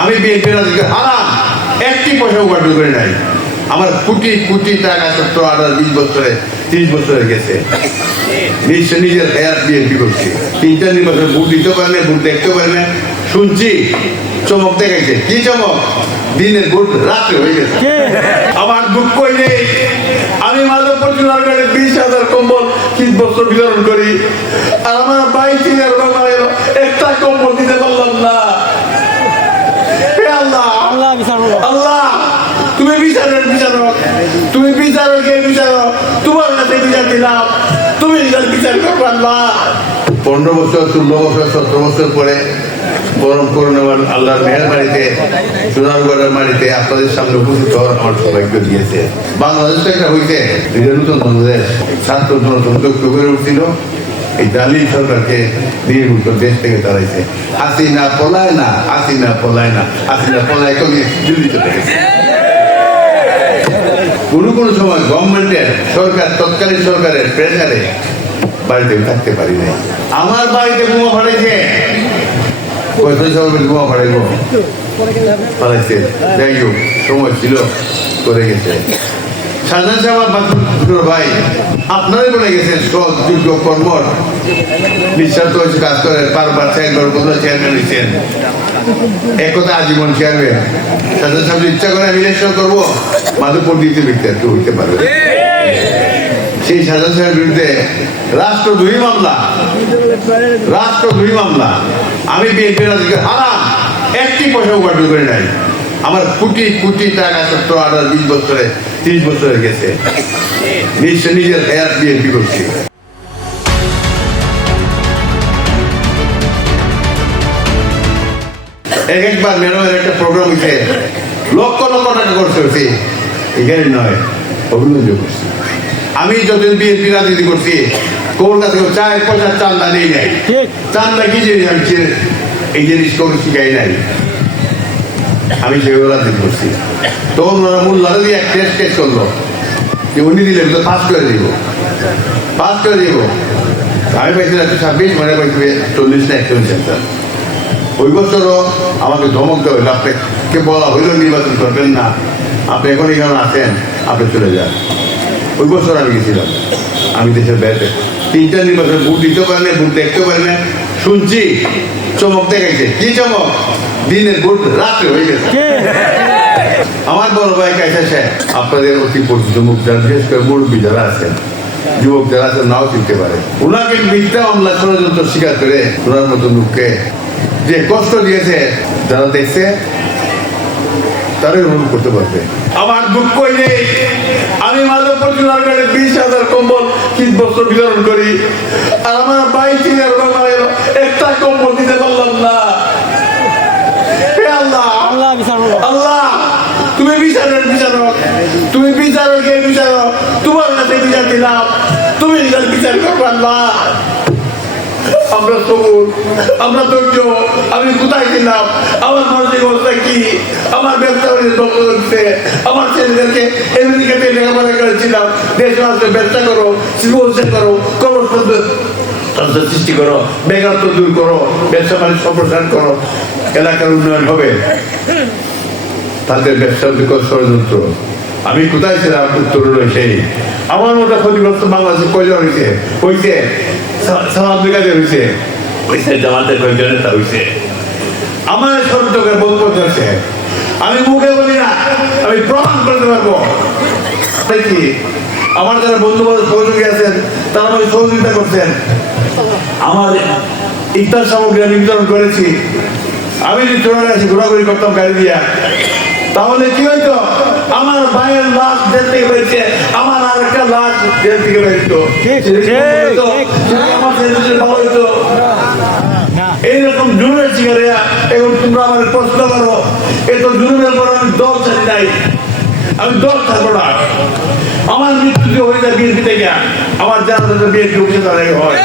আমি বিএনপি রাজনীতি হারাম একটি পয়সা উপার্জন করে নাই। আমার কোটি কোটি টাকা 17, 18, 20 বছরে 30 বছরে গেছে। নিজের হেয়ার বিএনপি করছি। 3টা নির্বাচন ভোট দিতে পারেন, ভোট দেখতে পারেন। শুনছি চমক দেখাইছে। কি চমক? দিনের ভোট রাত্রে হয়ে গেছে। আমার দুঃখ হইলে আমি মাধবপুর জেলার 20,000 কম্বল শীতবস্ত্র বিতরণ করি, আর আমার 22 একটা কম্বল দিতে পারলাম না। আল্লাহ তুমি বিচারের বিচারক, তুমি বিচারকের বিচারক, তোমার কাছে বিচার দিলাম, তুমি বিচার করবো। আল্লাহ 15 বছর, 16 বছর, 17 বছর পরে পরম করুণাবান আল্লাহর মেহেরবাড়িতে সোনারগড়ের মাটিতে আপনাদের সামনে উপস্থিত হওয়ার আমার সৌভাগ্য দিয়েছে। বাংলাদেশ একটা হইতে নতুন বাংলাদেশ ছাত্র গণতন্ত্র গড়ে উঠছিল। এই জালিম সরকারকে দিয়ে দেশ থেকে তাড়াইছে। হাসিনা পলায় না, হাসিনা পলায় না, হাসিনা পলায় কবি দিল্লি চলে গেছে। কোনো সময় গভর্নমেন্টের সরকার, তৎকালীন সরকারের প্রেসারে বাড়িতে থাকতে পারি নাই। আমার বাড়িতে বোমা ফাটাইছে, বোমা ফাটাইব ফাটাইছে। যাই হোক, সময় ছিল, করে গেছে। সাধারণ সাহেব ভাই আপনারাই বলে গেছেন সৎ যোগ্য কর্মর নিঃস্বার্থ হয়েছে কাজ করেন, বারবার 4 বার চেয়ারম্যান হয়েছেন, একথা আজীবন চেয়ারম্যান। সাধারণ সাহেব ইচ্ছা করে আমি ইলেকশন করবো, মাধবপুর দিতে কেউ হইতে পারবে। সেই সাধারণ সাহেবের বিরুদ্ধে রাষ্ট্রদ্রোহী মামলা। আমি বিএনপি রাজনীতি হারাম একটি পয়সা উপার্জন করে নাই। আমার কোটি কোটি টাকা 17, 18, 20 বছরে 30 বছরে গেছে। নিজের হেয়ার বিএনপি করছি। একবার ম্যাডামের একটা প্রোগ্রাম হয়েছে, লক্ষ লক্ষ টাকা খরচ করছি। এখানে নয়, অভিনন্দন করছি। আমি যতদিন বিএনপি রাজনীতি করছি, কোন কাছে 4 পয়সা চান্দা নেই নাই। চান্দা কি জিনিস আমি এই জিনিস কোনো শিখাই নাই। আমি সেভাবে রাজনীতি করছি। তখন ওরা মোল্লারা দিয়ে এক টেস্ট করলো যে উনি দিলে পাস করে দিব। আমি পাইছিলাম 26, মানে পাইছি 40 না 41। ওই বছরও আমাকে ধমক দেওয়া হইল, আপনাকে বলা হইল নির্বাচন করবেন না, আপনি এখন এখানে আছেন, আপনি চলে যান। ওই বছর আমি গেছিলাম। আমি দেশের বাইরে 3টা নির্বাচন ভোট দিতে পারেন, ভোট দেখতে পারেন। শুনছি চমক দেখাইছে। কি চমক? দিনের ভোট রাত্রে হয়ে গেছে। আমার বড় ভাই কাছে আপনাদের অতি পরিচিত মুখ, যারা বিশেষ করে মুরব্বী যারা আছেন, যুবক যারা আছেন, নাও চিনতে পারে। ওনাকে মিথ্যা মামলা ষড়যন্ত্র স্বীকার করে ওনার মতো লোককে যে কষ্ট দিয়েছে, যারা দেখছে তারাই অনুভব করতে পারবে। আমার দুঃখ হইলে আমি মাধবপুর জেলার 20,000 কম্বল শীতবস্ত্র বিতরণ করি, আর আমার 22 একটা কম্বল দিতে পারলাম না। আল্লাহ তুমি বিচারের বিচারক, তুমি বিচারকের বিচারক, তোমার কাছে বিচার দিলাম, তুমি বিচার করবো। আল্লাহ আমরা সবুর, আমরা ধৈর্য। আমি কোথায় ছিলাম? আমার মানসিক অবস্থা কি? আমার ব্যবসা বন্ধ করছে। আমার ছেলেদেরকে আমেরিকাতে লেখাপড়া করেছিলাম, দেশে আসলে ব্যবসা করো, চিকিৎসা করো, কর্মসংস্থান সৃষ্টি করো, বেকারত্ব দূর করো, ব্যবসা বাণিজ্য সম্প্রসারণ করো, এলাকার উন্নয়ন হবে। তাদের ব্যবসা ষড়যন্ত্র। আমি কোথায় ছিলাম? উত্তর রয়েছে। আমার মতো ক্ষতিগ্রস্ত বাংলাদেশে কয়জন হয়েছে? জামাতের কয়েকজন নেতা হয়েছে। আমার সত্যকে বোধ করতেছে। আমি মুখে বলি না, আমি প্রমাণ করতে পারবো। আমার যারা বন্ধু বান্ধব সহযোগী আছেন, তারা আমাকে সহযোগিতা করছেন। আমার ইফতার সামগ্রী আমি বিতরণ করেছি। আমি যদি চলে আসি, ঘোরাঘুরি করতাম গাড়ি দিয়া, তাহলে কি হইতো? আমার ভাইয়ের লাশ জেল থেকে বেরিয়েছে, আমার আর একটা লাশ জেল থেকে বেরিত। আমার ভালো হইতো। এইরকম জুলুমের শিকারে এখন তোমরা আমার প্রশ্ন করো। এত জুলুমের পর আমি দল ছাড়ি নাই, আমি দল থাকবো না। আমার মৃত্যু হয়ে যায় বিএনপি থেকে, আমার জানা বিএনপি অফিসে দাঁড়াই হয়।